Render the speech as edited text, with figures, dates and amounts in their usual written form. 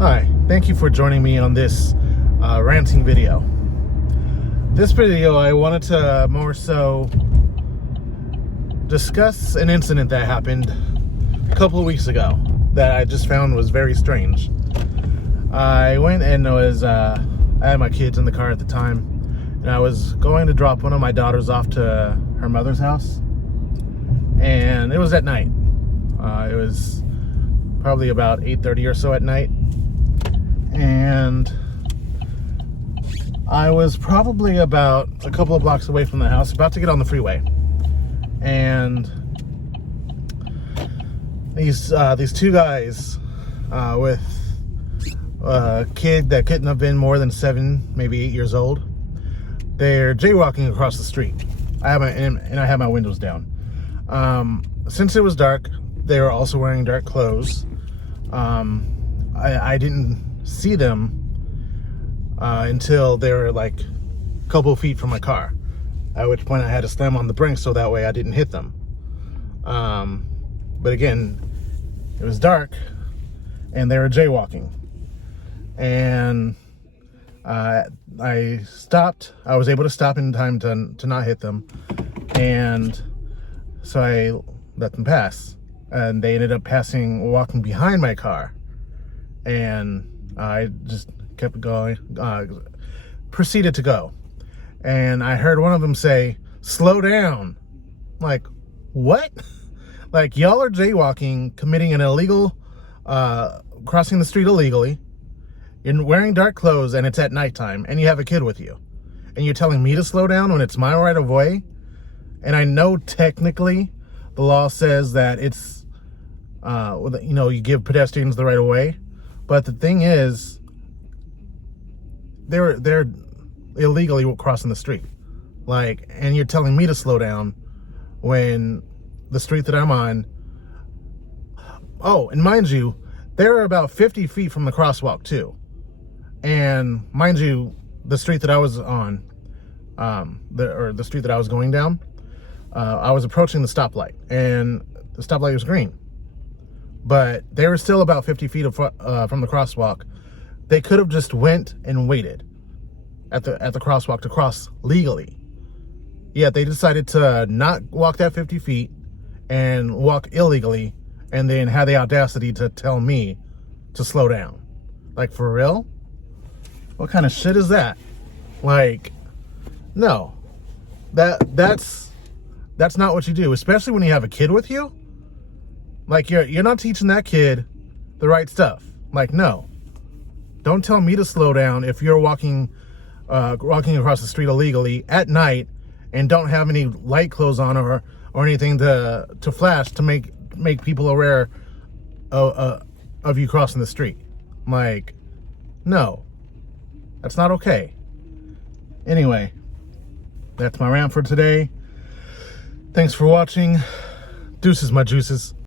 Hi, thank you for joining me on this ranting video. This video, I wanted to more so discuss an incident that happened a couple of weeks ago that I just found was very strange. I went and I had my kids in the car at the time, and I was going to drop one of my daughters off to her mother's house, and it was at night. It was probably about 8:30 or so at night, and I was probably about a couple of blocks away from the house, about to get on the freeway, and these two guys with a kid that couldn't have been more than 7, maybe 8 years old. They're jaywalking across the street. I have my windows down. Since it was dark, they were also wearing dark clothes. I didn't see them until they were like a couple feet from my car, at which point I had to slam on the brakes so that way I didn't hit them. But again, it was dark and they were jaywalking, and I stopped. I was able to stop in time to not hit them, and so I let them pass, and they ended up walking behind my car, and I just kept going, proceeded to go, and I heard one of them say, "Slow down." Like, what? Like, y'all are jaywalking, committing an illegal, crossing the street illegally. You're wearing dark clothes, and it's at nighttime, and you have a kid with you, and you're telling me to slow down when it's my right of way. And I know technically the law says that it's, you give pedestrians the right of way, but the thing is, they're illegally crossing the street, like, and you're telling me to slow down when the street that I'm on. Oh, and mind you, they're about 50 feet from the crosswalk too. And mind you, the street that I was on, the street that I was going down, I was approaching the stoplight, and the stoplight was green, but they were still about 50 feet from the crosswalk. They could have just went and waited at the crosswalk to cross legally. Yet they decided to not walk that 50 feet and walk illegally, and then had the audacity to tell me to slow down. Like, for real? What kind of shit is that? Like, no, that's not what you do, especially when you have a kid with you. Like, you're not teaching that kid the right stuff. Like, no, don't tell me to slow down if you're walking across the street illegally at night and don't have any light clothes on or anything to flash to make people aware of you crossing the street. Like, no, that's not okay. Anyway, that's my rant for today. Thanks for watching. Deuces, my juices.